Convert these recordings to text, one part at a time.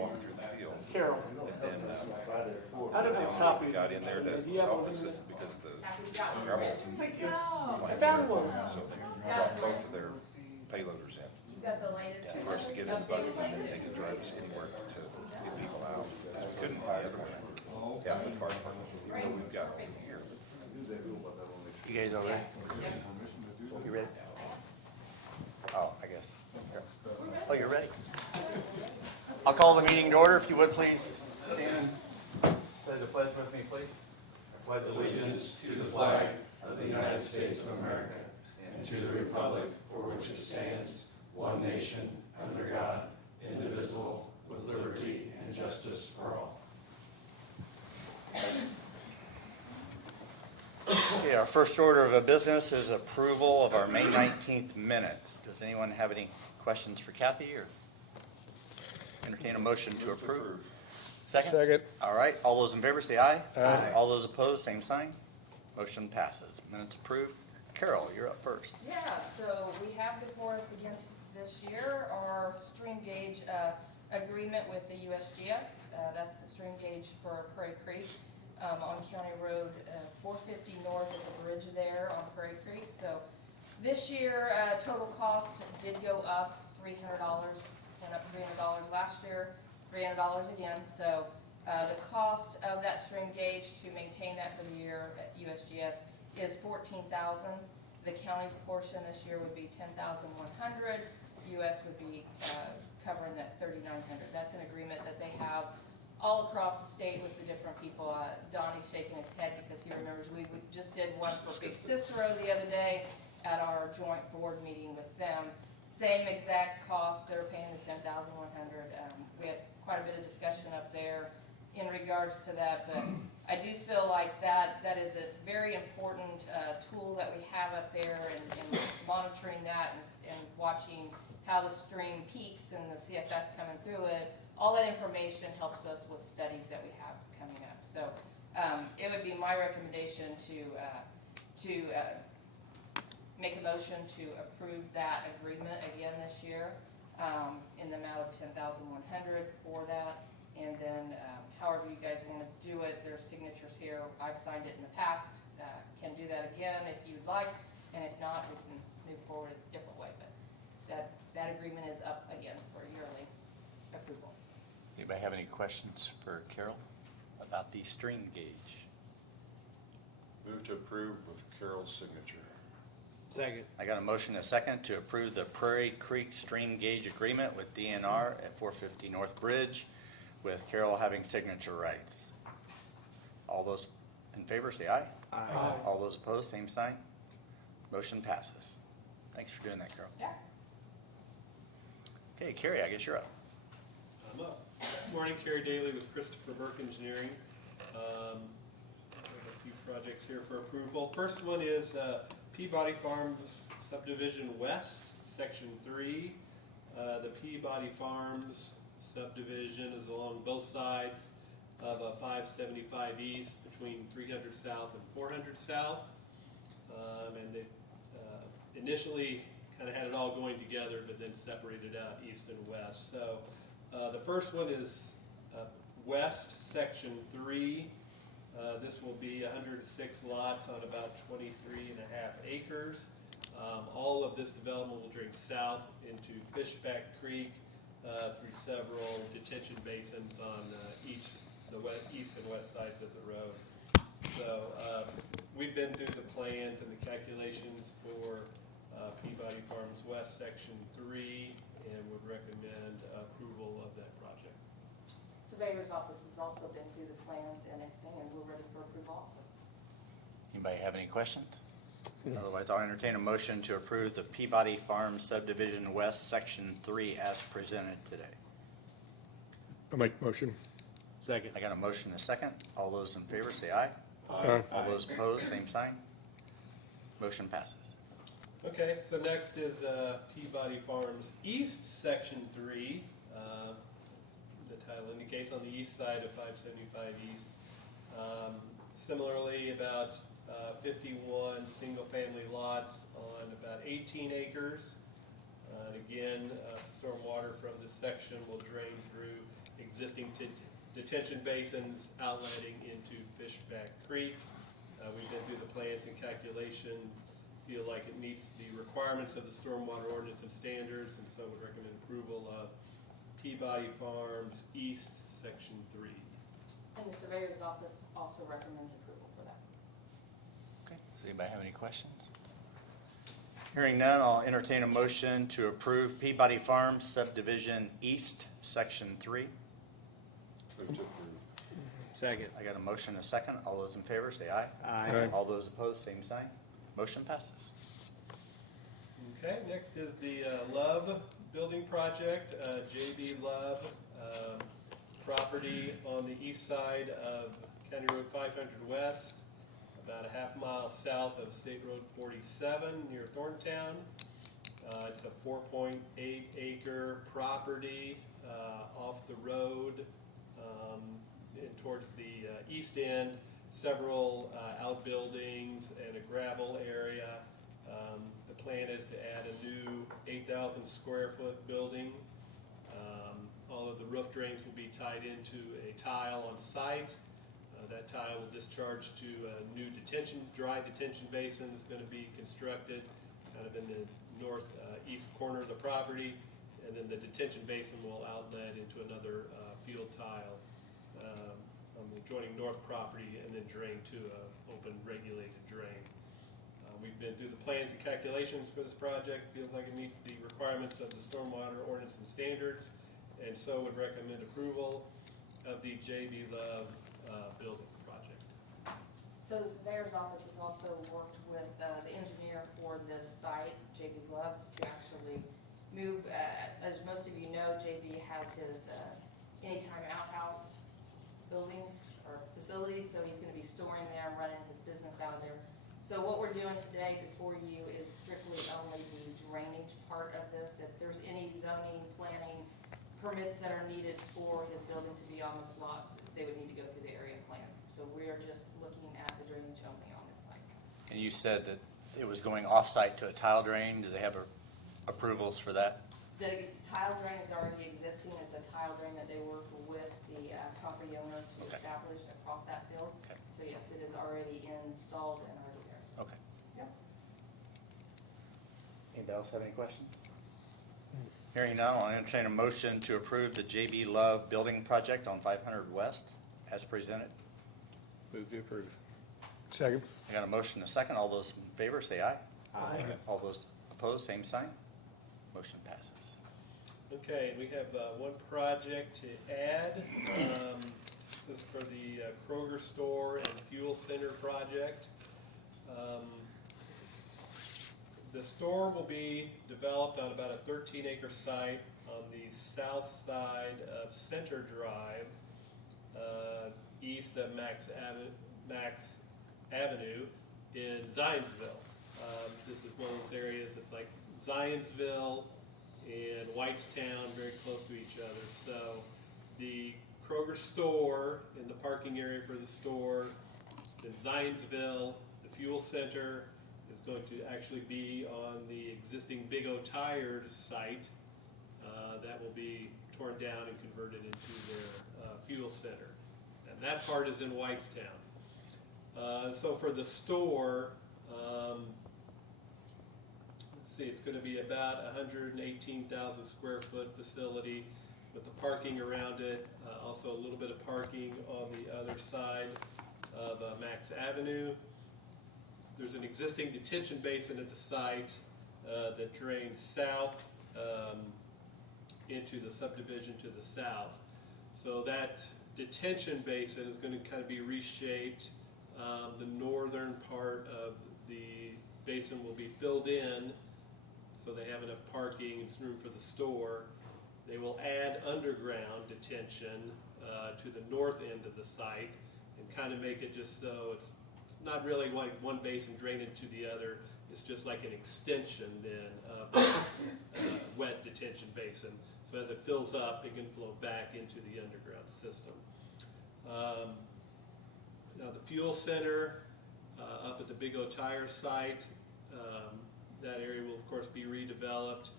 walking through the field. Carol, And then, I don't have a copy. got in there to Do you have help one? us because the gravel. I found one. So they brought both of their payloaders in. He's got the latest. For us to get in the bucket and then they could drive us anywhere to get people out. We couldn't buy other one. Yeah, the fire department, we've got one here. You guys all ready? You ready? Oh, I guess. Oh, you're ready. I'll call the meeting to order. If you would, please stand and say the pledge with me, please. I pledge Allegiance to the flag of the United States of America and to the republic for which it stands, one nation, under God, indivisible, with liberty and justice for all. Okay, our first order of business is approval of our May 19th minutes. Does anyone have any questions for Kathy or entertain a motion to approve? Second? Second. All right, all those in favor say aye. Aye. All those opposed, same sign. Motion passes. Minutes approved. Carol, you're up first. Yeah, so we have before us again this year our stream gauge agreement with the USGS. That's the stream gauge for Prairie Creek on County Road 450 north of the bridge there on Prairie Creek. So this year, total cost did go up $300, went up $300 last year, $300 again. So the cost of that stream gauge to maintain that for the year at USGS is $14,000. The county's portion this year would be $10,100. US would be covering that $3,900. That's an agreement that they have all across the state with the different people. Donnie's shaking his head because he remembers we just did one for Big Cicero the other day at our joint board meeting with them. Same exact cost. They're paying the $10,100. We had quite a bit of discussion up there in regards to that, but I do feel like that is a very important tool that we have up there, and monitoring that and watching how the stream peaks and the CFS coming through it. All that information helps us with studies that we have coming up. So it would be my recommendation to make a motion to approve that agreement again this year in the amount of $10,100 for that. And then however you guys want to do it, there's signatures here. I've signed it in the past. Can do that again if you'd like. And if not, we can move forward a different way. But that agreement is up again for yearly approval. Anybody have any questions for Carol about the stream gauge? Move to approve with Carol's signature. Second. I got a motion and a second to approve the Prairie Creek stream gauge agreement with DNR at 450 North Bridge, with Carol having signature rights. All those in favor say aye. Aye. All those opposed, same sign. Motion passes. Thanks for doing that, Carol. Yeah. Okay, Carrie, I guess you're up. I'm up. Good morning, Kerry Daly with Christopher Burke Engineering. I have a few projects here for approval. First one is Peabody Farms Subdivision West, Section 3. The Peabody Farms subdivision is along both sides of a 575 east between 300 south and 400 south. And they initially kind of had it all going together, but then separated out east and west. So the first one is West Section 3. This will be 106 lots on about 23.5 acres. All of this development will drain south into Fishback Creek through several detention basins on the east and west sides of the road. So we've been through the plans and the calculations for Peabody Farms West Section 3 and would recommend approval of that project. Surveyor's office has also been through the plans and everything, and we're ready for approval also. Anybody have any questions? Otherwise, I'll entertain a motion to approve the Peabody Farms Subdivision West Section 3 as presented today. I'll make the motion. Second. I got a motion and a second. All those in favor say aye. Aye. All those opposed, same sign. Motion passes. Okay, so next is Peabody Farms East Section 3. The title indicates on the east side of 575 East. Similarly, about 51 single-family lots on about 18 acres. And again, storm water from this section will drain through existing detention basins outletting into Fishback Creek. We've been through the plans and calculation, feel like it meets the requirements of the stormwater ordinance and standards, and so would recommend approval of Peabody Farms East, Section 3. And the surveyor's office also recommends approval for that. Okay, does anybody have any questions? Hearing none, I'll entertain a motion to approve Peabody Farms Subdivision East, Section 3. Second. I got a motion and a second. All those in favor say aye. Aye. All those opposed, same sign. Motion passes. Okay, next is the Love Building Project, JB Love, property on the east side of County Road 500 West, about a half mile south of State Road 47 near Thorntown. It's a 4.8 acre property off the road towards the east end, several outbuildings and a gravel area. The plan is to add a new 8,000 square foot building. All of the roof drains will be tied into a tile on site. That tile will discharge to a new dry detention basin that's going to be constructed kind of in the northeast corner of the property. And then the detention basin will outlet into another field tile on the adjoining north property and then drain to an open regulated drain. We've been through the plans and calculations for this project. Feels like it meets the requirements of the stormwater ordinance and standards, and so would recommend approval of the JB Love building project. So the surveyor's office has also worked with the engineer for this site, JB Gloves, to actually move, as most of you know, JB has his anytime outhouse buildings or facilities, so he's going to be storing there and running his business out of there. So what we're doing today before you is strictly only the drainage part of this. If there's any zoning, planning, permits that are needed for his building to be on this lot, they would need to go through the area plan. So we are just looking at the drainage only on this site. And you said that it was going off-site to a tile drain. Do they have approvals for that? The tile drain is already existing. It's a tile drain that they work with the property owner to Okay. establish across that field. Okay. So yes, it is already installed and already there. Okay. Yep. Anybody else have any questions? Hearing none, I'll entertain a motion to approve the JB Love building project on 500 West as presented. Move to approve. Second. I got a motion and a second. All those in favor say aye. Aye. All those opposed, same sign. Motion passes. Okay, we have one project to add. This is for the Kroger store and fuel center project. The store will be developed on about a 13-acre site on the south side of Center Drive, east of Max Avenue in Zionsville. This is one of those areas that's like Zionsville and Whitestown, very close to each other. So the Kroger store in the parking area for the store, the Zionsville, the fuel center is going to actually be on the existing Big O Tires site. That will be torn down and converted into their fuel center. And that part is in Whitestown. So for the store, let's see, it's going to be about 118,000 square foot facility with the parking around it, also a little bit of parking on the other side of Max Avenue. There's an existing detention basin at the site that drains south into the subdivision to the south. So that detention basin is going to kind of be reshaped. The northern part of the basin will be filled in so they have enough parking and room for the store. They will add underground detention to the north end of the site and kind of make it just so it's not really like one basin drain into the other. It's just like an extension then of the wet detention basin. So as it fills up, it can flow back into the underground system. Now the fuel center up at the Big O Tire site, that area will of course be redeveloped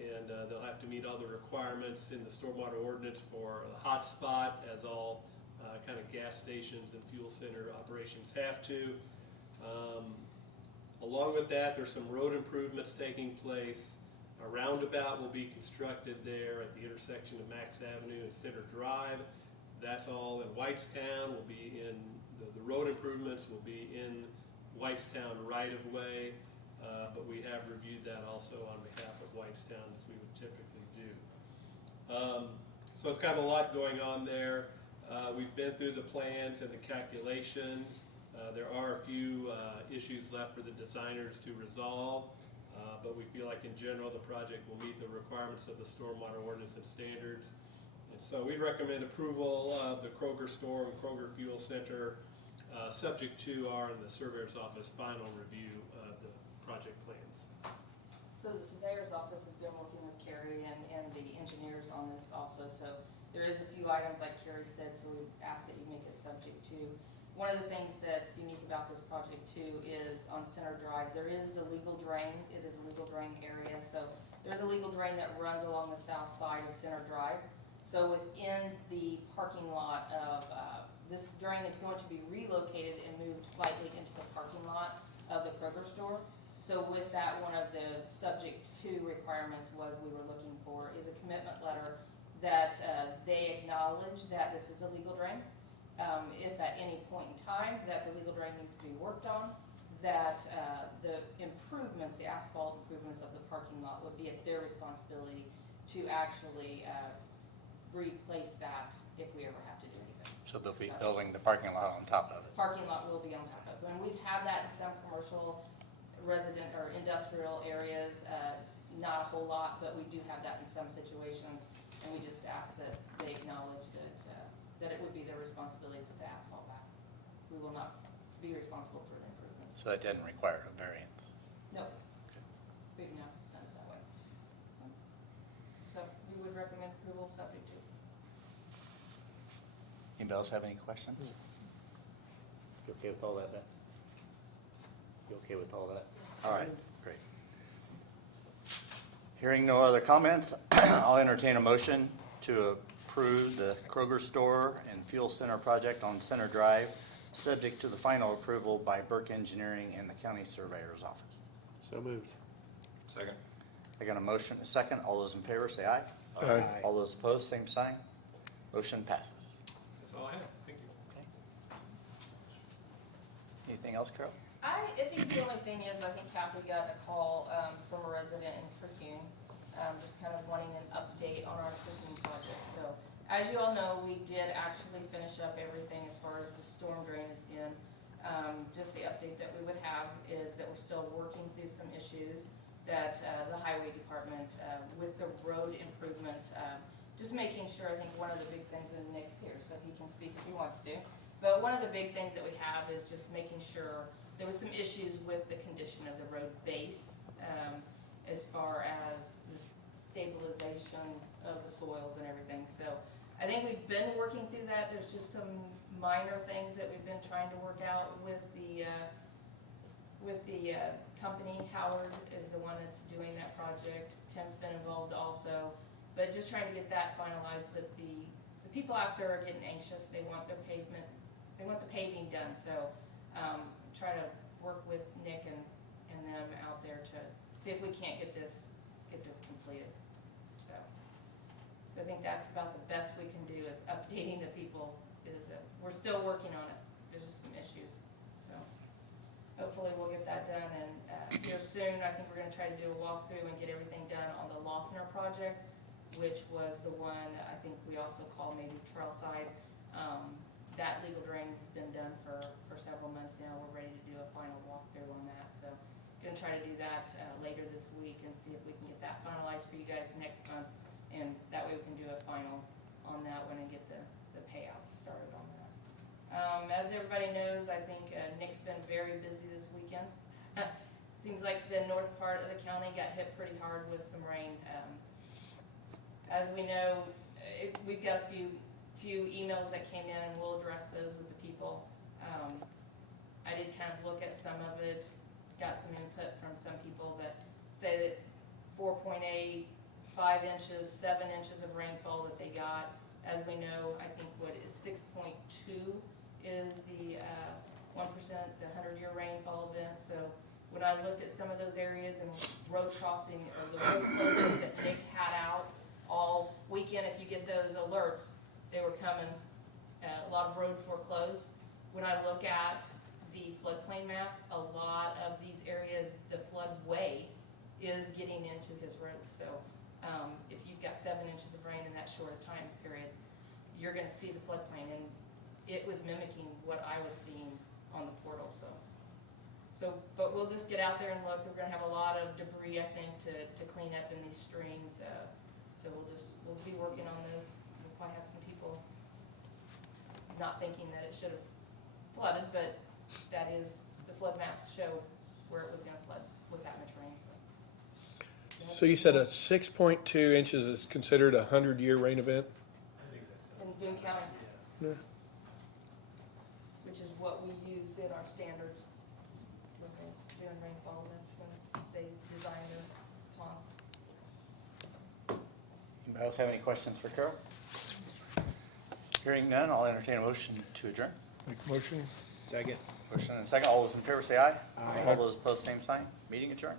and they'll have to meet all the requirements in the stormwater ordinance for a hotspot, as all kind of gas stations and fuel center operations have to. Along with that, there's some road improvements taking place. A roundabout will be constructed there at the intersection of Max Avenue and Center Drive. That's all in Whitestown. Will be in the road improvements will be in Whitestown right of way, but we have reviewed that also on behalf of Whitestown, as we would typically do. So it's kind of a lot going on there. We've been through the plans and the calculations. There are a few issues left for the designers to resolve, but we feel like in general the project will meet the requirements of the stormwater ordinance and standards. And so we recommend approval of the Kroger store and Kroger Fuel Center, subject to our and the surveyor's office final review of the project plans. So the surveyor's office has been working with Carrie and the engineers on this also, so there is a few items like Carrie said, so we ask that you make it subject to. One of the things that's unique about this project too is on Center Drive, there is a legal drain. It is a legal drain area, so there's a legal drain that runs along the south side of Center Drive. So within the parking lot of this drain is going to be relocated and moved slightly into the parking lot of the Kroger store. So with that, one of the subject to requirements was we were looking for is a commitment letter that they acknowledge that this is a legal drain. If at any point in time that the legal drain needs to be worked on, that the improvements, the asphalt improvements of the parking lot would be at their responsibility to actually replace that if we ever have to do anything. So they'll be building the parking lot on top of it. Parking lot will be on top of it. And we've had that in some commercial, resident, or industrial areas, not a whole lot, but we do have that in some situations. And we just ask that they acknowledge that it would be their responsibility to put the asphalt back. We will not be responsible for the improvements. So that didn't require a variance. Nope. Big no, done it that way. So we would recommend approval subject to. Anybody else have any questions? You okay with all that, Ben? You okay with all that? All right, great. Hearing no other comments, I'll entertain a motion to approve the Kroger store and fuel center project on Center Drive, subject to the final approval by Burke Engineering and the county surveyor's office. So moved. Second. I got a motion, a second. All those in favor say aye. Aye. All those opposed, same sign. Motion passes. That's all I have. Thank you. Anything else, Carol? I think the only thing is, I think Kathy got a call from a resident in Trahune, just kind of wanting an update on our Trahune project. So, as you all know, we did actually finish up everything as far as the storm drain is in. Just the update that we would have is that we're still working through some issues that the highway department, with the road improvement, just making sure, I think one of the big things, and Nick's here, so he can speak if he wants to, but one of the big things that we have is just making sure there was some issues with the condition of the road base, as far as the stabilization of the soils and everything. So I think we've been working through that. There's just some minor things that we've been trying to work out with the company. Howard is the one that's doing that project. Tim's been involved also, but just trying to get that finalized. But the people out there are getting anxious. They want their pavement, they want the paving done. So try to work with Nick and them out there to see if we can't get this completed. So I think that's about the best we can do is updating the people. Is that we're still working on it. There's just some issues. So hopefully we'll get that done, and here soon I think we're going to try to do a walkthrough and get everything done on the Loeffner project, which was the one I think we also call maybe Trailside. That legal drain has been done for several months now. We're ready to do a final walkthrough on that. So going to try to do that later this week and see if we can get that finalized for you guys next month, and that way we can do a final on that one and get the payouts started on that. As everybody knows, I think Nick's been very busy this weekend. Seems like the north part of the county got hit pretty hard with some rain. As we know, we've got a few emails that came in, and we'll address those with the people. I did kind of look at some of it, got some input from some people that say that 4.8 5 inches, 7 inches of rainfall that they got. As we know, I think what is 6.2 is the 1%, the 100-year rainfall event. So when I looked at some of those areas and road crossing, or the road closings that Nick had out all weekend, if you get those alerts, they were coming. A lot of roads were closed. When I look at the floodplain map, a lot of these areas, the floodway is getting into his roads. So if you've got 7 inches of rain in that short time period, you're gonna see the floodplain, and it was mimicking what I was seeing on the portal. But we'll just get out there and look. We're gonna have a lot of debris, I think, to clean up in these streams. So we'll be working on those. We'll probably have some people not thinking that it should have flooded, but that is, the flood maps show where it was gonna flood with that much rain, so. So you said a 6.2 inches is considered a 100-year rain event? In Boone County, Yeah. which is what we use in our standards when they're doing rainfall events, when they design their ponds. Anybody else have any questions for Carol? Hearing none, I'll entertain a motion to adjourn. Make a motion? Second. Motion and second. All those in favor say aye. Aye. All those opposed, same sign. Meeting adjourned.